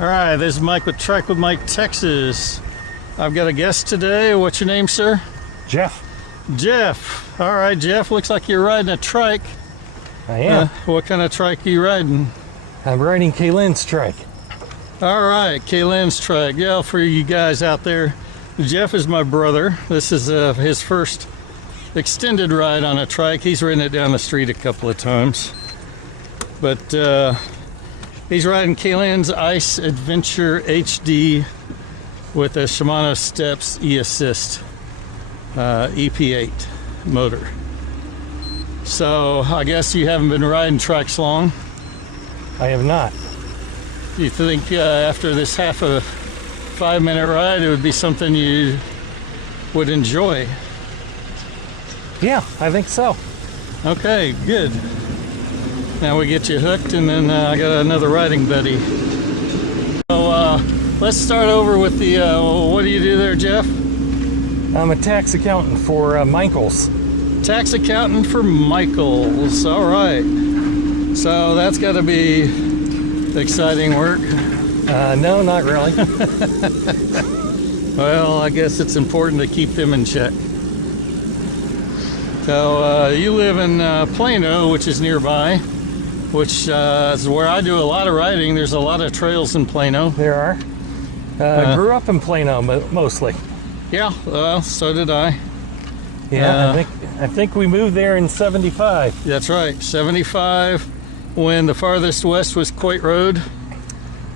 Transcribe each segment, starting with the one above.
All right, this is Mike with Trike with Mike, Texas. I've got a guest today. What's your name, sir? Jeff. Jeff. All right, Jeff. Looks like you're riding a trike. I am. What kind of trike are you riding? I'm riding Kaylin's trike. All right, Kaylin's trike. Yeah, for you guys out there, Jeff is my brother. This is his first extended ride on a trike. He's ridden it down the street a couple of times. But he's riding Kaylin's Ice Adventure HD with a Shimano Steps E-Assist EP8 motor. So I guess you haven't been riding trikes long. I have not. Do you think after this half a 5-minute ride it would be something you would enjoy? Yeah, I think so. Okay, good. Now we get you hooked, and then I got another riding buddy. So let's start over with the, what do you do there, Jeff? I'm a tax accountant for Michaels. Tax accountant for Michaels. All right. So that's got to be exciting work. No, not really. Well, I guess it's important to keep them in check. So you live in Plano, which is nearby, which is where I do a lot of riding. There's a lot of trails in Plano. There are. I grew up in Plano mostly. Yeah, well, so did I. Yeah, I think we moved there in '75. That's right, 75, when the farthest west was Coit Road.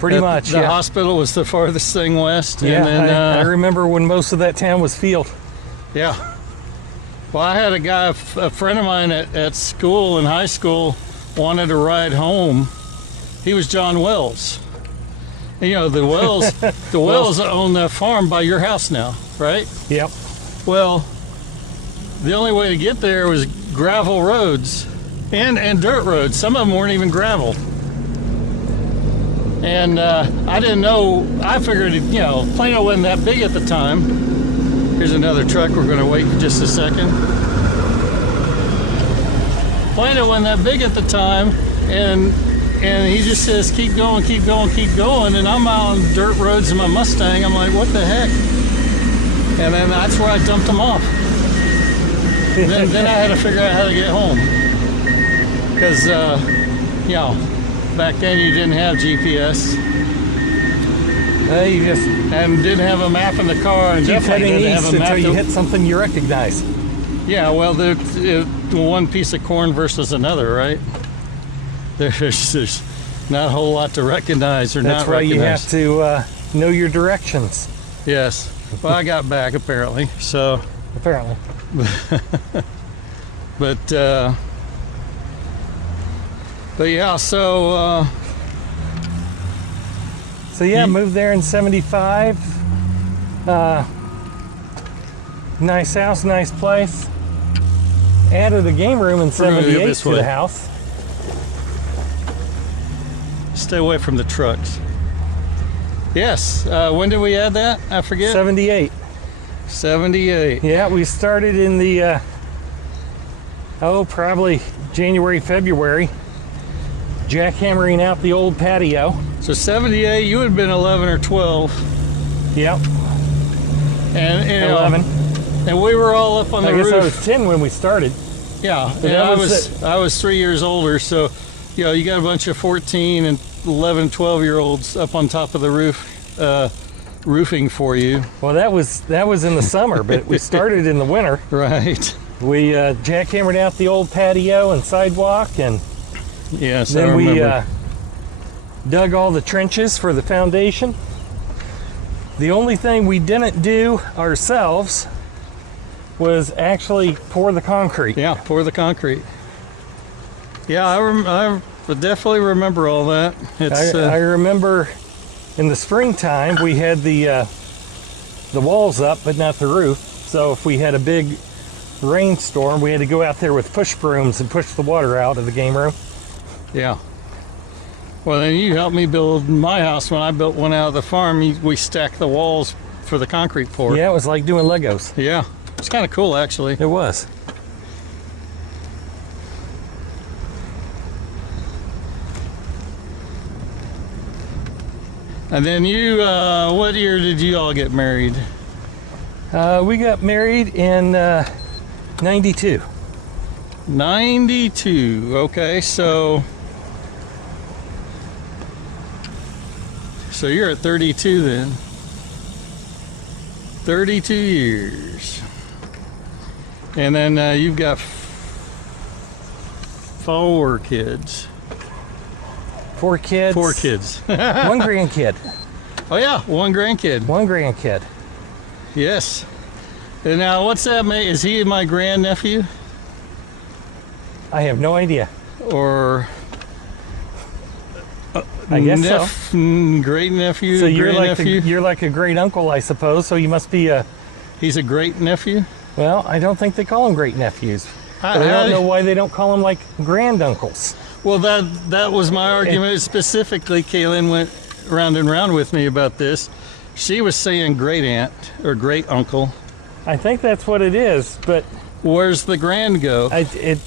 Pretty much, The yeah. hospital was the farthest thing west. Yeah, and then, I remember when most of that town was field. Yeah. Well, I had a guy, a friend of mine at school, in high school, wanted to ride home. He was John Wells. And, you know, the Wells own that farm by your house now, right? Yep. Well, the only way to get there was gravel roads and dirt roads. Some of them weren't even gravel. And I didn't know, I figured, you know, Plano wasn't that big at the time. Here's another truck, we're gonna wait for just a second. Plano wasn't that big at the time, and he just says, keep going, keep going, keep going, and I'm out on dirt roads in my Mustang. I'm like, what the heck? And then that's where I dumped him off. then I had to figure out how to get home. Because, you know, back then you didn't have GPS. You just And didn't have a map in the car, and keep definitely heading didn't have east a map. until you hit something you recognize. Yeah, well, one piece of corn versus another, right? There's not a whole lot to recognize or That's not why recognize. you have to know your directions. Yes. Well, I got back apparently. So, Apparently. but yeah. So yeah, moved there in '75. Nice house, nice place. Added a game room in We're gonna go '78 this to way. the house. stay away from the trucks. Yes. When did we add that? I forget. '78. 78. Yeah, we started in the probably January, February, jackhammering out the old patio. So 78. You would have been 11 or 12. Yep. And you know, 11. And we were all up on the I guess roof. I was 10 when we started. Yeah, But and that I was 3 years older, so you know, you got a bunch of 14 and 11, 12-year-olds up on top of the roof, roofing for you. Well, that was in the summer, but we started in the winter. Right. We jackhammered out the old patio and sidewalk, and Yes, I then we remember. dug all the trenches for the foundation. The only thing we didn't do ourselves was actually pour the concrete. Yeah, pour the concrete. Yeah, I definitely remember all that. It's I remember in the springtime we had the walls up, but not the roof. So if we had a big rainstorm, we had to go out there with push brooms and push the water out of the game room. yeah. Well, then you helped me build my house. When I built one out of the farm, we stacked the walls for the concrete pour. Yeah, it was like doing Legos. Yeah, it's kind of cool actually. It was. And then you, what year did you all get married? We got married in 92. 92. Okay, so you're at 32 then. 32 years. And then you've got 4 kids. 4 kids. 4 kids. 1 grandkid. Oh yeah, 1 grandkid. 1 grandkid. Yes. And now what's that make? Is he my grandnephew? I have no idea. Or I guess so. Great nephew. So you're like nephew. you're like a great uncle, I suppose. So you must be a. He's a great nephew. Well, I don't think they call them great nephews. But I don't know why they don't call them like granduncles. Well, that was my argument. Specifically, Kaylin went round and round with me about this. She was saying great aunt or great uncle. I think that's what it is, but where's the grand go? it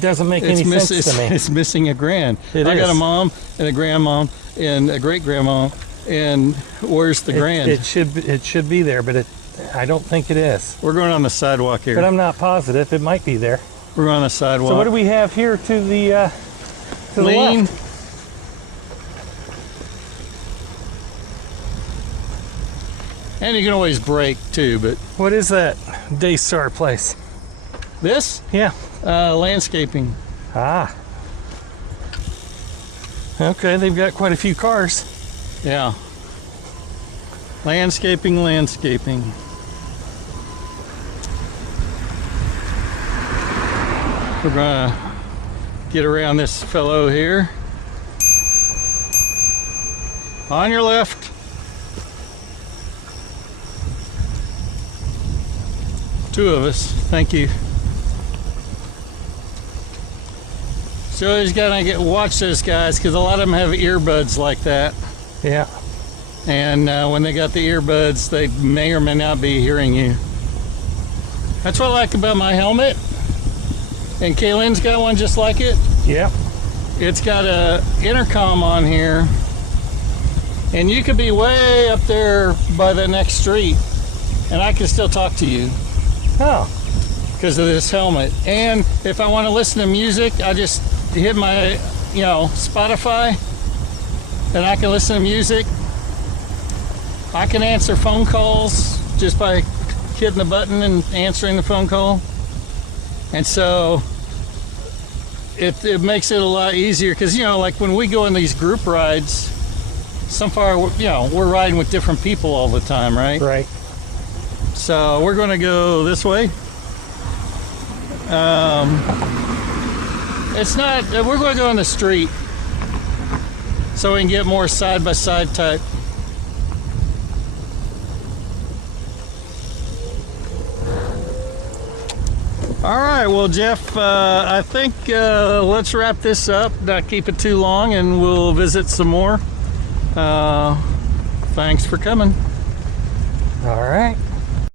doesn't make any sense to me. It's missing a grand. I got a mom and a grandmom and a great grandmom, and where's the grand? It should be there, but I don't think it is. We're going on the sidewalk here. But I'm not positive. It might be there. We're on the sidewalk. So what do we have here to the Lean. left? And you can always brake too, but What is that Daystar place? this? Yeah. Landscaping. Ah. Okay, they've got quite a few cars. Yeah. Landscaping. We're gonna get around this fellow here. On your left. Two of us, thank you. So you gotta watch those guys, because a lot of them have earbuds like that. Yeah. And when they got the earbuds, they may or may not be hearing you. That's what I like about my helmet. And Kaylin's got one just like it. Yeah. It's got a intercom on here, and you could be way up there by the next street, and I can still talk to you. Oh. Because of this helmet. And if I want to listen to music, I just hit my, Spotify, and I can listen to music. I can answer phone calls just by hitting the button and answering the phone call. And so it makes it a lot easier, because like when we go in these group rides, we're riding with different people all the time, right? Right. So we're going to go this way. We're going to go on the street so we can get more side-by-side type. All right, well, Jeff, I think let's wrap this up, not keep it too long, and we'll visit some more. Thanks for coming. All right.